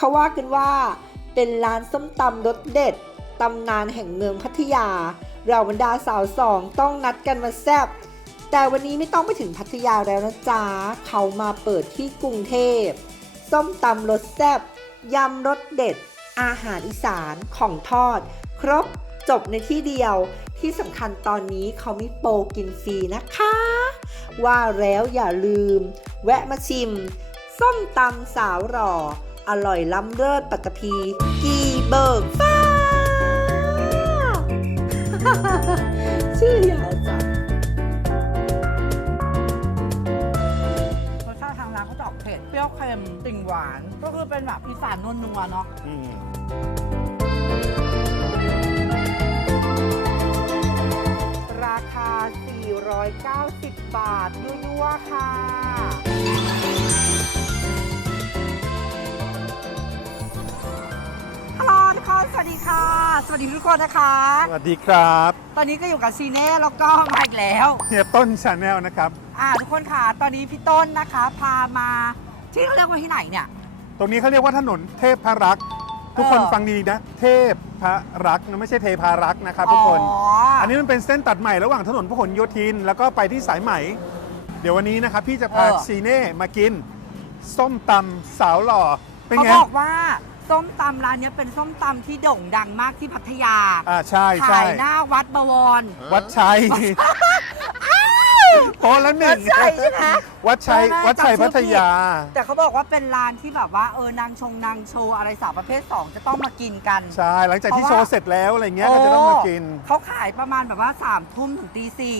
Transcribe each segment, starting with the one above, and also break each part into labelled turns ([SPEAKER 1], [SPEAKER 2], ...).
[SPEAKER 1] เขาว่ากันว่าเป็นร้านส้มตำรสเด็ดตำนานแห่งเมืองพัทยาเราบรรดาสาวสองต้องนัดกันมาแซ่บแต่วันนี้ไม่ต้องไปถึงพัทยาแล้วนะจ๊ะเขามาเปิดที่กรุงเทพส้มตำรสแซ่บยำรสเด็ดอาหารอีสานของทอดครบจบในที่เดียวที่สำคัญตอนนี้เขามีโปรกินฟรีนะคะว่าแล้วอย่าลืมแวะมาชิมส้มตำสาวหล่ออร่อยล้ำเลิศปัตตภีกีเบิกฟ้า ชื่อยาวจังรสชาติทางร้านเขาจะออกเผ็ดเปรี้ยวเค็มติ่งหวานก็คือเป็นแบบอีสานนัวๆเนาะราคา 490 บาทยั่วๆค่ะฮัลโหลทุกคนสวัสดีค่ะ สวัสดีทุกคนนะคะ
[SPEAKER 2] สวัสดีครับ
[SPEAKER 1] ตอนนี้ก็อยู่กับซีเน่แล้วก็มาอีกแล้ว
[SPEAKER 2] เฮียต้นชาแนลนะครับ
[SPEAKER 1] ทุกคนค่ะ ตอนนี้พี่ต้นนะคะพามาที่เขาเรียกว่าที่ไหนเนี่ย
[SPEAKER 2] ตรงนี้เขาเรียกว่าถนนเทพพรักษ์ทุกคนฟังดีๆนะ เทพพรักษ์นะไม่ใช่เทพารักษ์นะครับทุกคน อันนี้มันเป็นเส้นตัดใหม่ระหว่างถนนพหลโยธิน แล้วก็ไปที่สายไหม เดี๋ยววันนี้นะครับพี่จะพาซีเน่มากิน ส้มตำสาวหล่อเป็น
[SPEAKER 1] เขา
[SPEAKER 2] ไง
[SPEAKER 1] บอกว่าส้มตำร้านนี้เป็นส้มตำที่โด่งดังมากที่พัทยา
[SPEAKER 2] ใช่ใช่
[SPEAKER 1] ขายหน้าวัดบวร
[SPEAKER 2] วัดชัยโอ้แล้วหนึ่ง
[SPEAKER 1] วัดชัยใช่ไหม
[SPEAKER 2] วัดชัย
[SPEAKER 1] ใช่ไหม
[SPEAKER 2] วัดชัย
[SPEAKER 1] จำชื่
[SPEAKER 2] พั
[SPEAKER 1] อ
[SPEAKER 2] ทยา
[SPEAKER 1] แต่เขาบอกว่าเป็นร้านที่แบบว่านางโชว์อะไรสาวประเภท 2 จะต้องมากินกัน
[SPEAKER 2] ใช่หลังจากที่
[SPEAKER 1] เพ
[SPEAKER 2] โช
[SPEAKER 1] ราะว่า
[SPEAKER 2] ว์เสร็จแล้วอะไรเงี้ยก็จะต้องมากิน
[SPEAKER 1] เขาขายประมาณแบบว่า3 ทุ่มถึงตี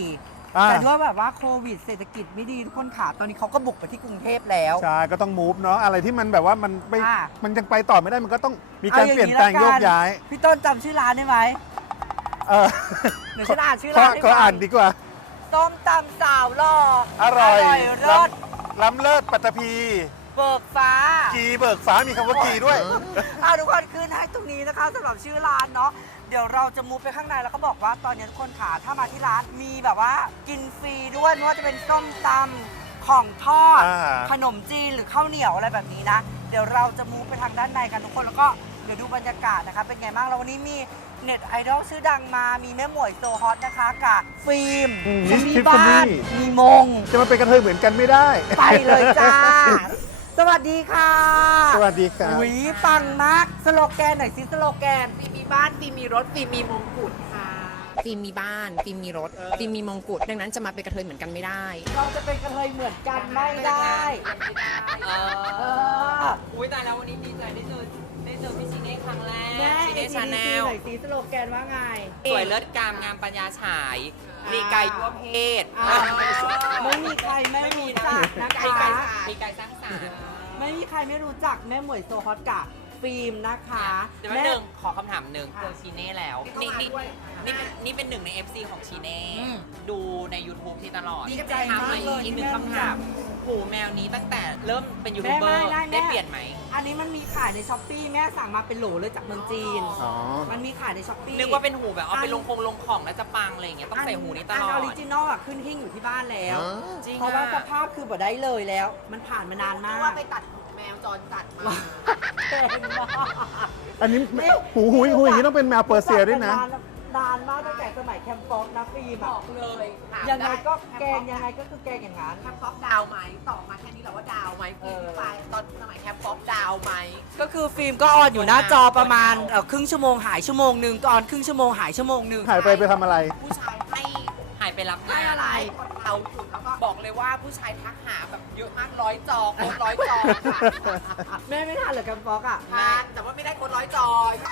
[SPEAKER 1] 4แต่ด้วยแบบว่าโควิดเศรษฐกิจไม่ดีทุกคนขาตอนนี้เขาก็บุกไปที่กรุงเทพแล้ว
[SPEAKER 2] ใช่ก็ต้องมูฟเนาะอะไรที่มันแบบว่ามันไม่
[SPEAKER 1] อ่า
[SPEAKER 2] มันยังไปต่อไม่ได้มันก็ต้องมีการ
[SPEAKER 1] อ
[SPEAKER 2] เปลี่ยนแปลงโยกย้าย
[SPEAKER 1] พี่ต้นจำชื่อร้านได้ไหม
[SPEAKER 2] เออ
[SPEAKER 1] เดี๋ยวฉันอ่านชื่อร้านให้
[SPEAKER 2] ก็
[SPEAKER 1] ฟัง
[SPEAKER 2] อ่านดีกว่า
[SPEAKER 1] ส้มตำสาวหล่อ
[SPEAKER 2] อร่อย
[SPEAKER 1] เลิศ
[SPEAKER 2] ล้ำเลิศปัตตภี
[SPEAKER 1] เบิกฟ้า
[SPEAKER 2] กีเบิกฟ้ามีคำว่ากีด้วย
[SPEAKER 1] ทุกคนขึ้นให้ตรงนี้นะคะสำหรับชื่อร้านเนาะเดี๋ยวเราจะมูฟไปข้างในแล้วก็บอกว่าตอนนี้ทุกคนขาถ้ามาที่ร้านมีแบบว่ากินฟรีด้วยไม่ว่าจะเป็นส้มตำของทอด ขนมจีนหรือข้าวเหนียวอะไรแบบนี้นะเดี๋ยวเราจะมูฟไปทางด้านในกันทุกคนแล้วก็เดี๋ยวดูบรรยากาศนะคะเป็นไงบ้างแล้ววันนี้มีเน็ตไอดอลชื่อดังมามีแม่หมวยโซฮอตนะคะกับฟิล์ม
[SPEAKER 2] มิส
[SPEAKER 1] มี
[SPEAKER 2] ทิฟฟา
[SPEAKER 1] บ้า
[SPEAKER 2] นี่
[SPEAKER 1] นมีมง
[SPEAKER 2] จะมาเป็นกระเทยเหมือนกันไม่ได้
[SPEAKER 1] ไปเลยจ้า สวัสดีค่ะ
[SPEAKER 2] สวัสดีครับ
[SPEAKER 1] หวีปังมากสโลแกนหน่อยสิสโลแกน
[SPEAKER 3] ฟิล์มมีบ้านฟิล์มมีรถฟิล์มมีมงกุฎค่ะฟิล์มมีบ้านฟิล์มมีรถฟิล์มมีมงกุฎดังนั้นจะมาเป็นกระเทยเหมือนกันไม่ได้
[SPEAKER 1] เราจะเป็นกระเทยเหมือนกันไม่ได้
[SPEAKER 3] เอ
[SPEAKER 1] เอ
[SPEAKER 3] อ
[SPEAKER 1] อ
[SPEAKER 3] อุ้ยตายแล้ววันนี้ดีใจได้เจอพี่ชีเน่ครั้งแรก
[SPEAKER 1] แม่
[SPEAKER 3] ชีเน่ชาแน
[SPEAKER 1] ห
[SPEAKER 3] ล
[SPEAKER 1] น่อยสิสโลแกนว่าไง
[SPEAKER 3] สวยเลิศกามงามปัญญาฉาย มีกายยั่วเพศ
[SPEAKER 1] ไม่มีใครไม่รู้จักนะ
[SPEAKER 3] มี
[SPEAKER 1] คะ
[SPEAKER 3] มีกายสร้างสรรค์
[SPEAKER 1] ไม่มีใครไม่รู้จักแม่หมวยโซฮอตกับฟิล์มนะคะ
[SPEAKER 3] เดี๋ยวแป๊บนึงขอคำถามหนึ่งเจอชีเน่แล้วนี่เป็นหนึ่งใน FC ของชีเน่ดูใน YouTube ที่ตลอด
[SPEAKER 1] ดีใจ
[SPEAKER 3] ถาม
[SPEAKER 1] มาก
[SPEAKER 3] เลย
[SPEAKER 1] เลย
[SPEAKER 3] อีกหนึ่งคำถามหูแมวนี้ตั้งแต่เริ่มเป็นยูทูบ
[SPEAKER 1] แม่
[SPEAKER 3] เบอร์
[SPEAKER 1] ได้
[SPEAKER 3] ได้เปลี่ยนไหม
[SPEAKER 1] อันนี้มันมีขายในช้อปปี้แม่สั่งมาเป็นโหลเลยจากเมืองจีน
[SPEAKER 2] อ๋อ
[SPEAKER 1] มันมีขายในช้อปปี้
[SPEAKER 3] นึกว่าเป็นหูแบบเอาไปลงของแล้วจะปังอะไรอย่างเงี้ยต้องใส่หูนี้ตลอ
[SPEAKER 1] ออ
[SPEAKER 3] ด
[SPEAKER 1] ริจินอลอะขึ้นหิ้งอยู่ที่บ้านแล้ว
[SPEAKER 3] จริง
[SPEAKER 1] เพราะว่าสภาพคือบ่ได้เลยแล้ว มันผ่านมานานมาก
[SPEAKER 3] ว่าไปตัดแมวจรจัดมา
[SPEAKER 1] แพงมาก
[SPEAKER 2] อันนี้หูอย่างนี้ต้องเป็นแมวเปอร์เซียด้วยนะ
[SPEAKER 1] นานมากตั้งแต่สมัยแคมป์ฟอกนะฟิล์ม
[SPEAKER 3] บ
[SPEAKER 1] อะ
[SPEAKER 3] อกเลยถาม
[SPEAKER 1] ยังไงก็
[SPEAKER 3] ได้
[SPEAKER 1] แกงยังไงก็คือแกงอย่างนั้น
[SPEAKER 3] แคมป์ฟอกดาวไหมตอบมาแค่นี้แหละว่าดาวไหม
[SPEAKER 1] เออ
[SPEAKER 3] ไปตอนสมัยแคมป์ฟอกดาวไหม
[SPEAKER 1] ก็คือฟิล์มก็ออนอยู่หน้าจอประมาณครึ่งชั่วโมงหายชั่วโมงหนึ่งก็ออนครึ่งชั่วโมงหายชั่วโมงหนึ่ง
[SPEAKER 2] หายไปทำอะไร
[SPEAKER 3] ผู้ชายให้หายไปรับงาน
[SPEAKER 1] ให้อะไร
[SPEAKER 3] กดเราหยุดแล้วก็บอกเลยว่าผู้ชายทักหาแบบเยอะมากร้อยจอโค้ดร้อยจอค่ะ
[SPEAKER 1] แม่ไม่ทันเหรอแคมป์ฟอกอะ
[SPEAKER 3] ทานแต่ว่าไม่ได้โค้ดร้อยจอ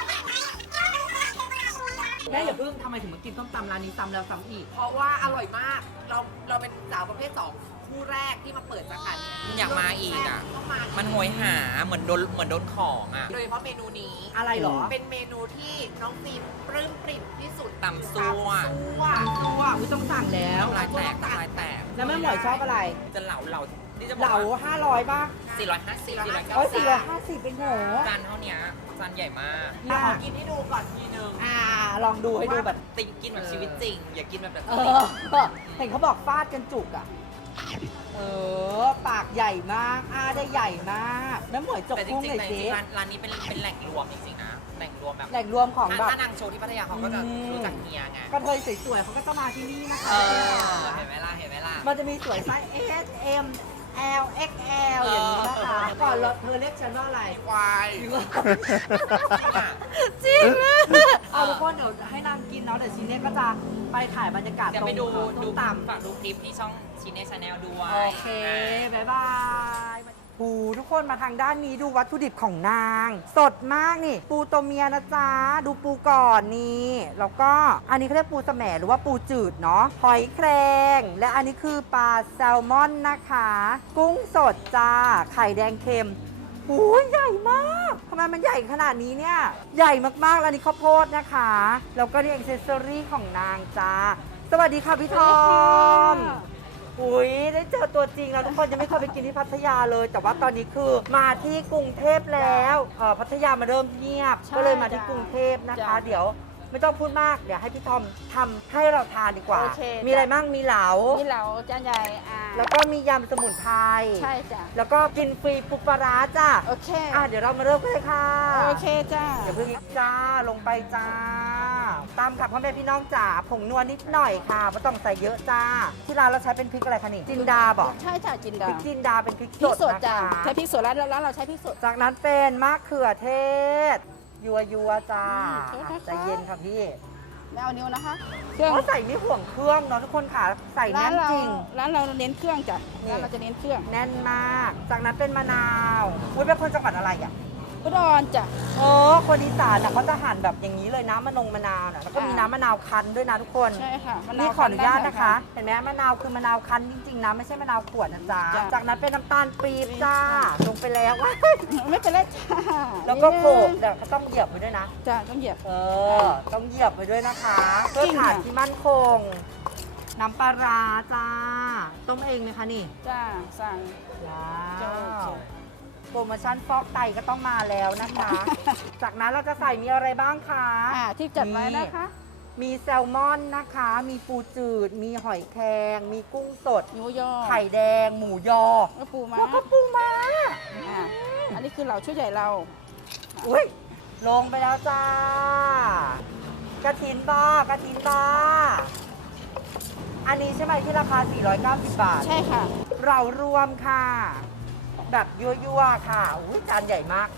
[SPEAKER 1] แม่อย่าเพิ่งทำไมถึงมากินส้มตำร้านนี้ซ้ำแล้วซ้ำอีก
[SPEAKER 3] เพราะว่าอร่อยมาก เราเป็นสาวประเภท 2 คู่แรกที่มาเปิดสาขานี้อยากมาอีกอ่ะ มันโหยหาเหมือนโดนของอ่ะ โดยเฉพาะเมนูนี้
[SPEAKER 1] อะไรเหรอ
[SPEAKER 3] เป็นเมนูที่น้องฟิล์มปลื้มปริ่มที่สุดตำซัว
[SPEAKER 1] ตัวอุ้ยต้องสั่งแล้ว
[SPEAKER 3] น้ำลายแตกน้ำลายแตก
[SPEAKER 1] แล้วแม่หมวยชอบอะไร
[SPEAKER 3] จะเหล่าที่จะบ
[SPEAKER 1] เห
[SPEAKER 3] อก
[SPEAKER 1] ลา
[SPEAKER 3] ว่า
[SPEAKER 1] 500ป่ะ
[SPEAKER 3] 450
[SPEAKER 1] โอ้ย
[SPEAKER 3] 490
[SPEAKER 1] 450เป็นโห
[SPEAKER 3] จานเท่านี้จานใหญ่มาก
[SPEAKER 1] เนี่ย
[SPEAKER 3] ขอกินให้ดูก่อนทีนึง
[SPEAKER 1] ลองดูให้ดูแบบ
[SPEAKER 3] ติงกินแบบชีวิตจริง อย่ากินแบบ
[SPEAKER 1] เออเห็นเขาบอกฟาดกันจุกอ่ะปากใหญ่มากอ้าได้ใหญ่มากน้ำหมวยจก
[SPEAKER 3] แต่จ
[SPEAKER 1] กุ้ง
[SPEAKER 3] ริง
[SPEAKER 1] หน่
[SPEAKER 3] ๆ
[SPEAKER 1] อย
[SPEAKER 3] แต่จ
[SPEAKER 1] สิ
[SPEAKER 3] ริงๆร้านนี้เป็นแหล่งรวมจริงๆนะแหล่งรวมแบบ
[SPEAKER 1] แหล่งรวมของแบบ
[SPEAKER 3] ถ้านางโชว์ที่พัทยาเขาก็จะรู้จักเฮียไง
[SPEAKER 1] กระเทยสวยๆเขาก็จะมาที่นี่นะคะ
[SPEAKER 3] เห็นไหมล่ะเห็นไหมล่ะ
[SPEAKER 1] มันจะมีสวยไซส์ S M L X L อย่างนี้นะคะ ก่อนเธอเรียกฉันว่าอะไร
[SPEAKER 3] ควาย
[SPEAKER 1] จริงเอาทุกคนเดี๋ยวให้นางกินเนาะเดี๋ยวซีเน่ก็จะไปถ่ายบรรยากาศ
[SPEAKER 3] เดี๋ยว
[SPEAKER 1] ตรง
[SPEAKER 3] ไปดู
[SPEAKER 1] ต้มตำ
[SPEAKER 3] ฝากดูคลิปที่ช่องชีเนชาแนลด้วย
[SPEAKER 1] โอเค บ๊ายบายปูทุกคนมาทางด้านนี้ดูวัตถุดิบของนาง สดมากนี่ ปูตัวเมียนะจ๊ะ ดูปูก่อนนี่ แล้วก็อันนี้เขาเรียกปูแสมหรือว่าปูจืดเนาะ หอยแครง และอันนี้คือปลาแซลมอนนะคะ กุ้งสดจ้า ไข่แดงเค็มหูยใหญ่มากทำไมมันใหญ่ขนาดนี้เนี่ย ใหญ่มากๆ แล้วอันนี้ข้าวโพดนะคะ แล้วก็นี่อ็อกเซสซอรี่ของนางจ้า สวัสดีค่ะพี่ทอม อุ้ยได้เจอตัวจริงแล้วทุกคนยังไม่เคยไปกินที่พัทยาเลย แต่ว่าตอนนี้คือมาที่กรุงเทพแล้วพัทยามาเริ่มเงียบ ก็เลยมาที่กรุงเทพนะคะ เดี๋ยวไม่ต้องพูดมากเดี๋ยวให้พี่ทอมทำให้เราทานดีกว่า
[SPEAKER 4] โอเค
[SPEAKER 1] มีอะไรบ้างมีเหลา
[SPEAKER 4] นี่เราจานใหญ่
[SPEAKER 1] แล้วก็มียำสมุนไพร
[SPEAKER 4] ใช่จ้ะ
[SPEAKER 1] แล้วก็กินฟรีปุปลาร้าจ้า
[SPEAKER 4] โอเค
[SPEAKER 1] เดี๋ยวเรามาเริ่มกันเลยค่ะ
[SPEAKER 4] โอเคจ้า
[SPEAKER 1] เดี๋ยวเพิ่งจ้าลงไปจ้า ตามค่ะพ่อแม่พี่น้องจ๋าผงนัวนิดหน่อยค่ะไม่ต้องใส่เยอะจ้า ที่ร้านเราใช้เป็นพริกอะไรคะนี่จินดาบอก
[SPEAKER 4] ใช่จ้ะจินดา
[SPEAKER 1] พริกจินดาเป็นพริก
[SPEAKER 4] พริก
[SPEAKER 1] ส
[SPEAKER 4] ส
[SPEAKER 1] ด
[SPEAKER 4] ด
[SPEAKER 1] นะ
[SPEAKER 4] จ้ะ
[SPEAKER 1] คะ
[SPEAKER 4] ใช้พริกสดแล้วเราใช้พริกสด
[SPEAKER 1] จากนั้นเป็นมะเขือเทศ ยัวจ้า
[SPEAKER 4] โอเคค่ะ
[SPEAKER 1] ใจเย็นค่ะพี่
[SPEAKER 4] ไม่เอานิ้วนะคะ เครื่อง
[SPEAKER 1] เพราะใส่ไม่ห่วงเครื่องเนาะทุกคนค่ะ ใส่
[SPEAKER 4] ร้า
[SPEAKER 1] แน่
[SPEAKER 4] น
[SPEAKER 1] น
[SPEAKER 4] เรา
[SPEAKER 1] จริง
[SPEAKER 4] ร้านเราเน้นเครื่องจ้ะ
[SPEAKER 1] นี่
[SPEAKER 4] ร้านเราจะเน้นเครื่อง
[SPEAKER 1] แน่นมาก จากนั้นเป็นมะนาวอุ้ยเป็นคนจังหวัดอะไรอ่ะ
[SPEAKER 4] อุดรจ้ะ
[SPEAKER 1] คนอีสานน่ะเขาจะหั่นแบบอย่างนี้เลยน้ำมะนาวน่ะแล้วก็มีน้ำมะนาวคั้นด้วยนะทุกคน
[SPEAKER 4] ใช่ค่ะมะาว
[SPEAKER 1] นี่ขออนุญาตนะคะ
[SPEAKER 4] ได้
[SPEAKER 1] เห็นไหมมะนาวคือมะนาวคั้นจริงๆนะไม่ใช่มะนาวขวดนะจ๊ะ
[SPEAKER 4] จ้ะ
[SPEAKER 1] จากนั้นเป็นน้ำตาลปี๊บจ้า ลงไปแล้วว้าย
[SPEAKER 4] ไม่เป็นไรจ้า
[SPEAKER 1] แล้วก็โขลกเดี๋ยวเขาต้องเหยียบไปด้วยนะ
[SPEAKER 4] จ้ะต้องเหยียบ
[SPEAKER 1] ต้องเหยียบไปด้วยนะคะเพื่อ
[SPEAKER 4] จริง
[SPEAKER 1] ฐาน
[SPEAKER 4] ค่ะ
[SPEAKER 1] ที่มั่นคง น้ำปลาร้าจ้า ต้มเองไหมคะนี่
[SPEAKER 4] จ้าสั่ง
[SPEAKER 1] ว้า
[SPEAKER 4] จ้ะ
[SPEAKER 1] วโปรโมชั่นฟอกไตก็ต้องมาแล้วนะคะ จากนั้นเราจะใส่มีอะไรบ้างคะ
[SPEAKER 4] ที่จัดไว้นะคะ
[SPEAKER 1] มีแซลมอนนะคะ มีปูจืด มีหอยแครง มีกุ้งสด
[SPEAKER 4] หมูยอ
[SPEAKER 1] ไข่แดง หมูยอ
[SPEAKER 4] แล้วปูม้า
[SPEAKER 1] แล้วก็ปูม้า
[SPEAKER 4] อันนี้คือเราชุดใหญ่เรา
[SPEAKER 1] อุ้ยลงไปแล้วจ้า กระถินบ้ากระถินบ้า อันนี้ใช่ไหมที่ราคา 490 บาท
[SPEAKER 4] ใช่ค่ะ
[SPEAKER 1] เรารวมค่ะ แบบยั่วๆค่ะอุ้ยจานใหญ่มาก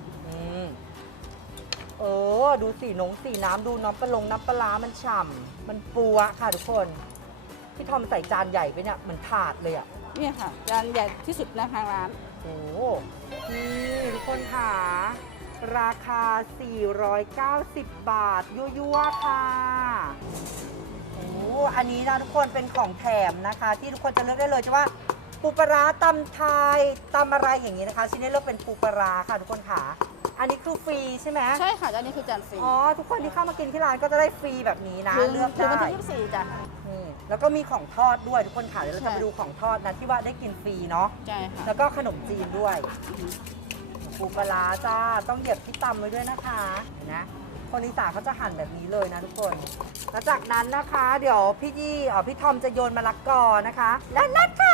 [SPEAKER 1] ดูสีน้ำดูน้ำปลาร้ามันฉ่ำมันปัวค่ะทุกคนพี่ทอมใส่จานใหญ่ไปเนี่ยเหมือนถาดเลยอ่ะ
[SPEAKER 4] เนี่ยค่ะจานใหญ่ที่สุดในทางร้าน
[SPEAKER 1] โอ้นี่ทุกคนค่ะ ราคา 490 บาท ยั่วๆค่ะโอ้อันนี้นะทุกคนเป็นของแถมนะคะ ที่ทุกคนจะเลือกได้เลยจะว่าปูปลาร้าตำไทยตำอะไรอย่างนี้นะคะชิ้นนี้เลือกเป็นปูปลาร้าค่ะทุกคนค่ะ อันนี้คือฟรีใช่ไหม
[SPEAKER 4] ใช่ค่ะจานนี้คือจานฟรี
[SPEAKER 1] ทุกคนที่เข้ามากินที่ร้านก็จะได้ฟรีแบบนี้นะ เลือก
[SPEAKER 4] ถึง
[SPEAKER 1] ได้
[SPEAKER 4] วันที่24จ้ะ
[SPEAKER 1] นี่แล้วก็มีของทอดด้วยทุกคนค่ะเดี๋ยวเราจะไปดูของทอดนะที่ว่าได้กินฟรีเนาะ
[SPEAKER 4] ใช่ค่ะ
[SPEAKER 1] แล้วก็ขนมจีนด้วยปูปลาร้าจ้าต้องเหยียบที่ตำไว้ด้วยนะคะเห็นนะคนอีสานเขาจะหั่นแบบนี้เลยนะทุกคนแล้วจากนั้นนะคะเดี๋ยวพี่ทอมจะโยนมะละกอนะคะแล้วนัดค่ะ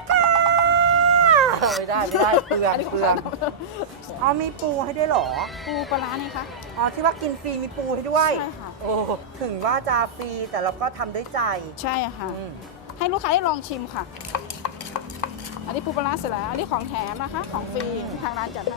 [SPEAKER 1] ไม่ได้เปลือง
[SPEAKER 4] อันนี้ของ
[SPEAKER 1] เปลือง
[SPEAKER 4] เขา
[SPEAKER 1] มีปูให้ด้วยเหรอ
[SPEAKER 4] ปูปลาร้านี่คะ
[SPEAKER 1] ที่ว่ากินฟรีมีปูให้ด้วย
[SPEAKER 4] ใช่ค่ะ
[SPEAKER 1] โอ้ถึงว่าจะฟรีแต่เราก็ทำด้วยใจ
[SPEAKER 4] ใช่ค่ะ
[SPEAKER 1] อืม
[SPEAKER 4] ให้ลูกค้าได้ลองชิมค่ะ อันนี้ปูปลาร้าเสร็จแล้วอันนี้ของแถมนะคะ ของฟรีที่ทางร้านจัดให้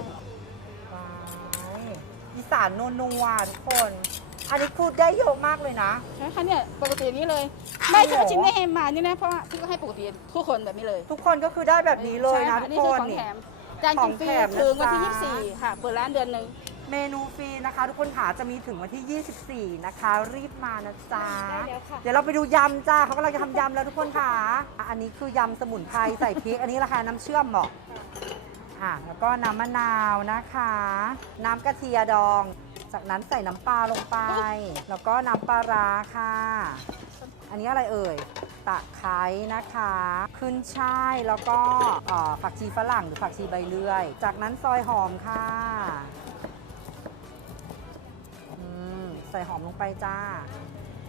[SPEAKER 1] อีสานนัวๆทุกคน อันนี้พูดได้เยอะมากเลยนะ
[SPEAKER 4] ใช่ค่ะเนี่ยปกติอย่างนี้เลย ไม่ใช่ว่าชิ้นไม่ให้มานี่นะเพราะว่าพี่ก็ให้ปกติทุกคนแบบนี้เลย
[SPEAKER 1] ทุกคนก็คือได้แบบนี้เลยนะ
[SPEAKER 4] ใช่
[SPEAKER 1] ทุก
[SPEAKER 4] คือ
[SPEAKER 1] คน
[SPEAKER 4] ของ
[SPEAKER 1] นี่
[SPEAKER 4] แถมจานกินฟรี
[SPEAKER 1] ของแถมนะ
[SPEAKER 4] ถึงวันที่
[SPEAKER 1] จ๊ะ
[SPEAKER 4] 24ค่ะเปิดร้านเดือนหนึ่ง
[SPEAKER 1] เมนูฟรีนะคะ ทุกคนค่ะจะมีถึงวันที่ 24 นะคะ รีบมานะจ๊ะ เดี๋ยวเราไปดูยำจ้าเขากำลังจะทำยำแล้วทุกคนค่ะอันนี้คือยำสมุนไพรใส่พริก อันนี้ราคาน้ำเชื่อมเหมาะแล้วก็น้ำมะนาวนะคะ น้ำกระเทียมดอง จากนั้นใส่น้ำปลาลงไป แล้วก็น้ำปลาร้าค่ะ อันนี้อะไรเอ่ย ตะไคร้นะคะ ขึ้นช่ายแล้วก็ผักชีฝรั่งหรือผักชีใบเลื่อย จากนั้นซอยหอมค่ะใส่หอมลงไปจ้า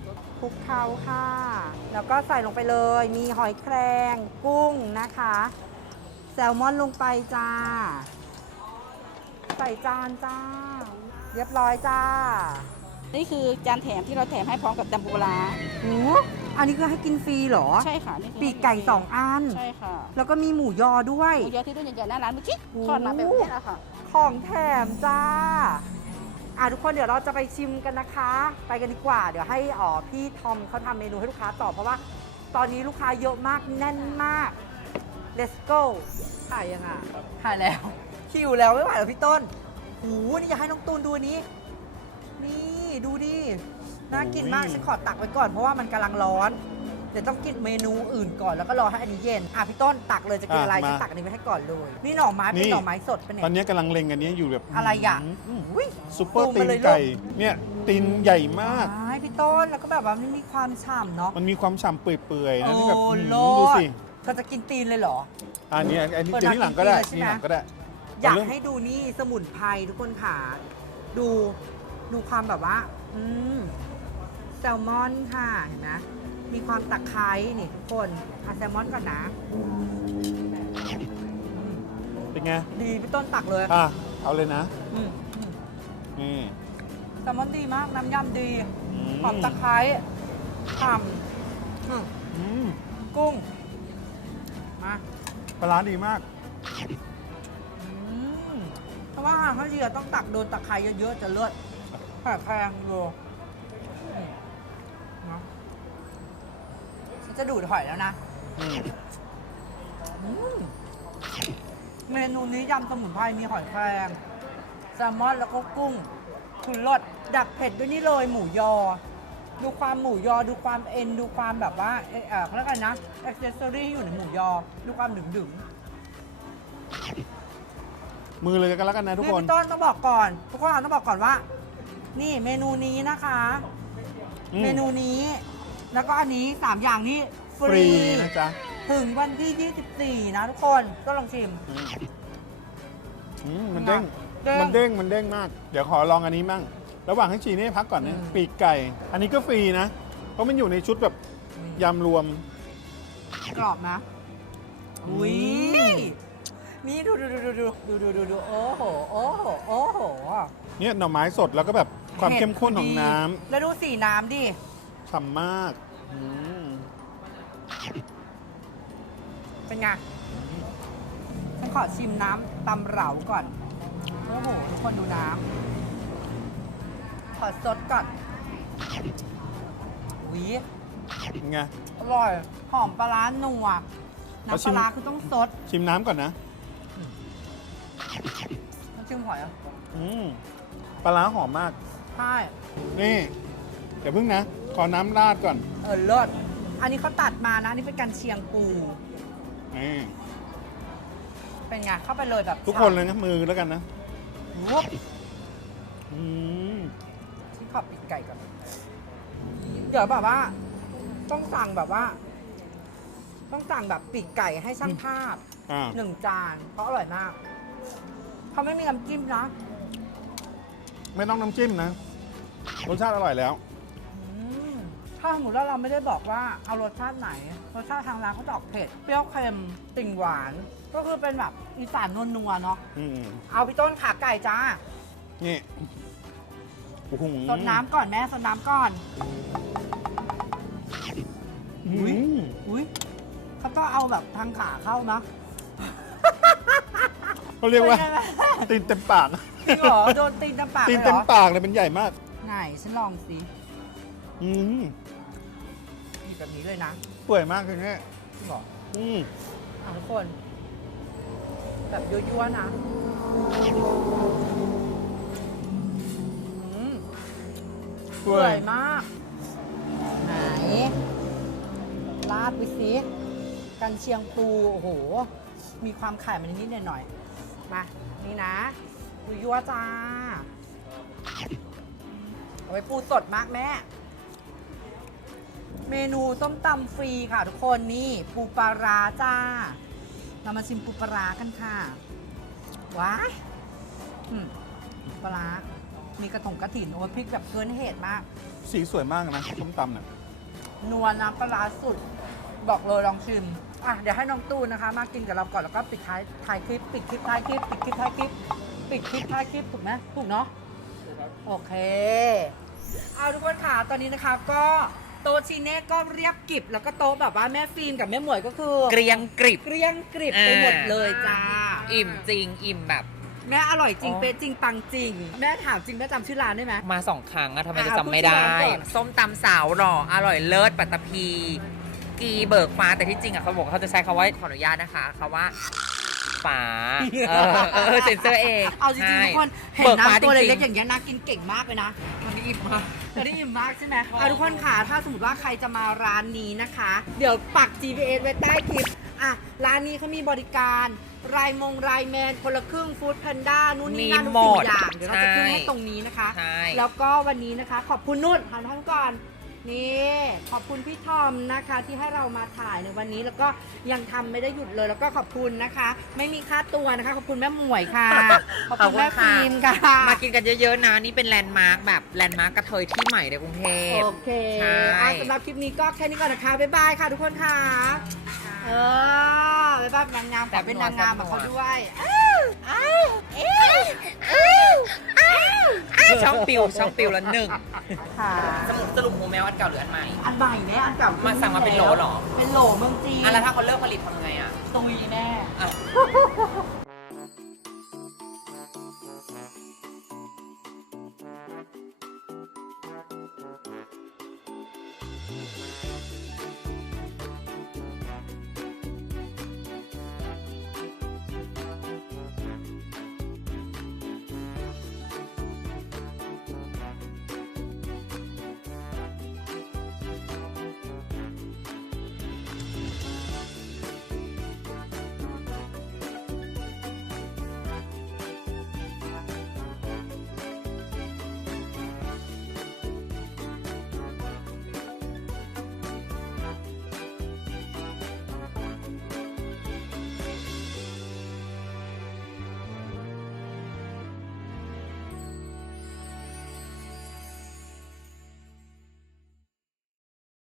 [SPEAKER 1] คลุกเคล้าค่ะ แล้วก็ใส่ลงไปเลย มีหอยแครงกุ้งนะคะ แซลมอนลงไปจ้า ใส่จานจ้า เรียบร้อยจ้า
[SPEAKER 4] นี่คือจานแถมที่เราแถมให้พร้อมกับตำปูปลาร้า
[SPEAKER 1] โอ้อันนี้คือให้กินฟรีเหรอ
[SPEAKER 4] ใช่ค่ะนี่คือ
[SPEAKER 1] ปีกไก่ 2 อัน
[SPEAKER 4] ใช่ค่ะ
[SPEAKER 1] แล้วก็มีหมูยอด้วย
[SPEAKER 4] หมูยอที่ต้นใหญ่ๆหน้าร้านเมื่อกี้
[SPEAKER 1] โอ้
[SPEAKER 4] ทอดมาแบบนี้แหละค่ะ
[SPEAKER 1] ของแถมจ้า ทุกคนเดี๋ยวเราจะไปชิมกันนะคะ ไปกันดีกว่า เดี๋ยวให้พี่ทอมเขาทำเมนูให้ลูกค้าต่อ เพราะว่าตอนนี้ลูกค้าเยอะมากแน่นมาก let's go ถ่ายยังอ่ะถ่ายแล้ว คิวแล้วไม่ไหวแล้วพี่ต้นหูนี่อยากให้น้องตูนดูอันนี้ นี่ดูดิ น่ากินมาก ฉันขอตักไว้ก่อนเพราะว่ามันกำลังร้อน เดี๋ยวต้องกินเมนูอื่นก่อนแล้วก็รอให้อันนี้เย็น พี่ต้นตักเลยจะกินอะไร ฉันตักอันนี้ไว้ให้ก่อนเลย นี่หน่อไม้เป็นหน่อไม้สดเป็นไง
[SPEAKER 2] ตอนนี้กำลังเล็งอันนี้อยู่แบบ
[SPEAKER 1] อะไรอ่ะอุ้ย
[SPEAKER 2] ซุปเปอร์
[SPEAKER 1] ซูม
[SPEAKER 2] ตี
[SPEAKER 1] มาน เลย
[SPEAKER 2] ไก่
[SPEAKER 1] ลูก
[SPEAKER 2] เนี่ยตีนใหญ่มาก
[SPEAKER 1] พี่ต้นแล้วก็แบบว่ามันมีความฉ่ำเนาะ
[SPEAKER 2] มันมีความฉ่ำเปื่อยๆนะนี่แบบ
[SPEAKER 1] โอ้
[SPEAKER 2] อื้อ
[SPEAKER 1] โล
[SPEAKER 2] หือดู
[SPEAKER 1] ด
[SPEAKER 2] สิ
[SPEAKER 1] เธอจะกินตีนเลยเหรอ
[SPEAKER 2] อันนี้ตีนที่หลังก็ได้นี่หลังก็ได้
[SPEAKER 1] อยาก
[SPEAKER 2] เริ่ม
[SPEAKER 1] ให้ดูนี่สมุนไพรทุกคนค่ะ ดูความแบบว่าแซลมอนค่ะเห็นไหมมีความตะไคร้นี่ทุกคนแซลมอนก่อนนะ
[SPEAKER 2] เป็นไง
[SPEAKER 1] ดีพี่ต้นตักเลย
[SPEAKER 2] เอาเลยนะ
[SPEAKER 1] อืม
[SPEAKER 2] นี่
[SPEAKER 1] แซลมอนดีมากน้ำยำดี
[SPEAKER 2] อืม
[SPEAKER 1] หอมตะไคร้ฉ่ำ
[SPEAKER 2] อืม
[SPEAKER 1] กุ้งมา
[SPEAKER 2] ปลาร้าดีมาก
[SPEAKER 1] เพราะว่าอาหารข้าวเจียวต้องตักโดนตะไคร้เยอะๆจะเลิศแต่แพงดูนะฉันจะดูดหอยแล้วนะ เมนูนี้ยำสมุนไพรมีหอยแครงแซลมอนแล้วก็กุ้งคุณรสดักเผ็ดด้วยนี่เลยหมูยอ ดูความหมูยอดูความเอ็นดูความแบบว่าเขาเรียกกันนะแอ็กเซสซอรี่อยู่ในหมูยอ ดูความดึง
[SPEAKER 2] มือเลยกันแล้วกันนะทุกคน
[SPEAKER 1] พี่ต้นต้องบอกก่อนทุกคนต้องบอกก่อนว่า นี่เมนูนี้นะคะ เมนูนี้แล้วก็อันนี้3อย่างนี้ฟ
[SPEAKER 2] ฟ
[SPEAKER 1] รี
[SPEAKER 2] รีนะจ๊ะ
[SPEAKER 1] ถึงวันที่ 24 นะทุกคนก็ลองชิม
[SPEAKER 2] มันเด้ง
[SPEAKER 1] เด้ง
[SPEAKER 2] มันเด้งมาก เดี๋ยวขอลองอันนี้มั่ง ระหว่างให้ชีนี่พักก่อนนะ ปีกไก่ อันนี้ก็ฟรีนะ เพราะมันอยู่ในชุดแบบยำรวม
[SPEAKER 1] กรอบนะ อุ้ยนี่ดูโอ้โหโอ้โหโอ้โห
[SPEAKER 2] เนี่ยหน่อไม้สดแล้วก็แบบความเข้มข้นของน้ำ
[SPEAKER 1] แล้วดูสีน้ำดิ
[SPEAKER 2] ฉ่ำมาก
[SPEAKER 1] เป็นไงฉันขอชิมน้ำตำเหลาก่อน โอ้โห ทุกคนดูน้ำขอซดก่อนวิ
[SPEAKER 2] เป็นไง
[SPEAKER 1] อร่อย หอมปลาร้านัว
[SPEAKER 2] ขอ
[SPEAKER 1] น้ำ
[SPEAKER 2] ชิ
[SPEAKER 1] ป
[SPEAKER 2] ม
[SPEAKER 1] ลาร้าคือต้องซด
[SPEAKER 2] ชิมน้ำก่อนนะ
[SPEAKER 1] น้ำจิ้มหอยอ่ะ
[SPEAKER 2] ปลาร้าหอมมาก
[SPEAKER 1] ใช่
[SPEAKER 2] นี่ เดี๋ยวพึ่งนะ ขอน้ำราดก่อน
[SPEAKER 1] เลิศอันนี้เขาตัดมานะอันนี่เป็นกันเชียงปู
[SPEAKER 2] นี่
[SPEAKER 1] เป็นไง เข้าไปเลยแบบ
[SPEAKER 2] ทุกคนเลยนะมือแล้วกันนะ
[SPEAKER 1] วุบ
[SPEAKER 2] อืม
[SPEAKER 1] ที่ขอบปีกไก่ก่อน เดี๋ยวแบบว่า ต้องสั่งแบบว่า ต้องสั่งแบบปีกไก่ให้ช่างภาพ 1 จาน เพราะอร่อยมาก เขาไม่มีน้ำจิ้มนะ
[SPEAKER 2] ไม่ต้องน้ำจิ้มนะ รสชาติอร่อยแล้ว
[SPEAKER 1] ถ้าสมมติว่าเราไม่ได้บอกว่าเอารสชาติไหน รสชาติทางร้านเขาจะออกเผ็ด เปรี้ยวเค็ม ติ่งหวาน ก็คือเป็นแบบอีสานนัวๆเนาะ
[SPEAKER 2] อืม
[SPEAKER 1] เอาพี่ต้นขาไก่จ้า
[SPEAKER 2] นี่โอ้โห
[SPEAKER 1] สดน้ำก่อนแม่สดน้ำก่อน
[SPEAKER 2] อุ้ย
[SPEAKER 1] อุ้ยเขาต้องเอาแบบทางขาเข้านะ
[SPEAKER 2] เขาเรียกว่า
[SPEAKER 1] เป็นไงแม่
[SPEAKER 2] ตีนเต็มปาก
[SPEAKER 1] จริงเหรอ โดนตีนตำปาก
[SPEAKER 2] ตีน
[SPEAKER 1] เลยเหร
[SPEAKER 2] เต็ม
[SPEAKER 1] อ
[SPEAKER 2] ปากเลยเป็นใหญ่มาก
[SPEAKER 1] ไหนฉันลองสิ
[SPEAKER 2] อืม
[SPEAKER 1] หยิบแบบนี้เลยนะ
[SPEAKER 2] เปื่อยมากเลยเนี่ย
[SPEAKER 1] จริงเหรอ
[SPEAKER 2] อืม
[SPEAKER 1] ทุกคน แบบยั่วๆนะอืม
[SPEAKER 2] เปื่อย
[SPEAKER 1] มาก ไหนลาดไปสิกันเชียงปู โอ้โห มีความไข่มันนิดๆหน่อยๆ มา นี่นะปูยั่วจ้า เอาไปปูสดมากแม่ เมนูส้มตำฟรีค่ะทุกคนนี่ปูปลาร้าจ้า เรามาชิมปูปลาร้ากันค่ะ ว้ายปลาร้า
[SPEAKER 5] มีกระถงกระถิ่นโอ้ยพริกแบบเกินเหตุมาก
[SPEAKER 2] สีสวยมากนะส้มตำเนี่ย
[SPEAKER 5] นัวน้ำปลาร้าสุด บอกเลยลองชิมอ่ะเดี๋ยวให้น้องตูนนะคะ มากินกับเราก่อนแล้วก็ปิดท้ายคลิปปิดคลิปท้ายคลิปปิดคลิปท้ายคลิปปิดคลิปท้ายคลิปถูกไหมถูกเนาะโอเคเอาทุกคนค่ะตอนนี้นะคะก็โต๊ะชีเน่ก็เรียบกริบแล้วก็โต๊ะแบบว่าแม่ฟิล์มกับแม่หมวยก็คือ
[SPEAKER 3] เกรียงกริบ
[SPEAKER 5] เกลี้ยงกริบไปหมดเลยจ้า
[SPEAKER 3] อิ่มจริง อิ่มแบบ
[SPEAKER 5] แม่อร่อยจริง
[SPEAKER 3] อ๋อ
[SPEAKER 5] เป๊ะจริงปังจริง แม่ถามจริงแม่จำชื่อร้านได้ไหม
[SPEAKER 3] มา2 ครั้งอะทำไมจะ
[SPEAKER 5] อ่ะ
[SPEAKER 3] จำไม่ได้
[SPEAKER 5] พูดชื่อร้านก่อน
[SPEAKER 3] ส้มตำสาวหล่ออร่อยเลิศปัตตภีกีเบิกฟ้าแต่ที่จริงอะเขาบอกว่าเขาจะใช้คำว่าขออนุญาตนะคะคำว่าฟ้าเซ็นเซอร์เอง
[SPEAKER 5] เอาจริงๆทุกคนเห็น
[SPEAKER 3] เบิกฟ้า
[SPEAKER 5] น้ำตัว
[SPEAKER 3] จริงๆ
[SPEAKER 5] เล็กๆอย่างเงี้ยน่ากินเก่งมากเลยนะตอนนี้อิ่มมากตอนนี้อิ่มมากใช่ไหมเอาทุกคนค่ะถ้าสมมติว่าใครจะมาร้านนี้นะคะ เดี๋ยวปัก GPS ไว้ใต้คลิปอ่ะร้านนี้เขามีบริการรายแมนคนละครึ่งฟู้ดแพนด้านู่นนี่นั่น
[SPEAKER 3] มี
[SPEAKER 5] ทุก
[SPEAKER 3] หม
[SPEAKER 5] สิ่ง
[SPEAKER 3] ด
[SPEAKER 5] อย่างเดี๋ยวเราจะขึ้น
[SPEAKER 3] ใช่
[SPEAKER 5] ให้ตรงนี้นะคะ
[SPEAKER 3] ใช่
[SPEAKER 5] แล้วก็วันนี้นะคะ ขอบคุณนุ่นหันทั้งก่อนนี่ขอบคุณพี่ทอมนะคะที่ให้เรามาถ่ายในวันนี้แล้วก็ยังทำไม่ได้หยุดเลยแล้วก็ขอบคุณนะคะ ไม่มีค่าตัวนะคะขอบคุณแม่หมวยค่ะ ขอบคุณแม่ฟิล์มค่ะ
[SPEAKER 3] มากินกันเยอะๆนะ นี่เป็นแลนด์มาร์คแบบแลนด์มาร์คกระเทยที่ใหม่ในกรุงเทพ
[SPEAKER 5] โอเค
[SPEAKER 3] ใช่
[SPEAKER 5] สำหรับคลิปนี้ก็แค่นี้ก่อนนะคะ บ๊ายบายค่ะทุกคนค่ะ บ๊ายบายนางงามขอเป็นนางงามกับเขาด้วย
[SPEAKER 3] ช่องปิวละหนึ่ง
[SPEAKER 5] ค่ะ
[SPEAKER 3] สรุปหมูแมวอันเก่าหรืออันใหม่
[SPEAKER 5] อันใหม่แม่อันเก่า
[SPEAKER 3] มาสั่งมาเป็นโหลเหรอ
[SPEAKER 5] เป็นโหลเมืองจีน
[SPEAKER 3] อ่ะแล้วถ้าเขาเลิกผลิตทำไงอ่ะ
[SPEAKER 5] ตุยแม่
[SPEAKER 3] อ่ะ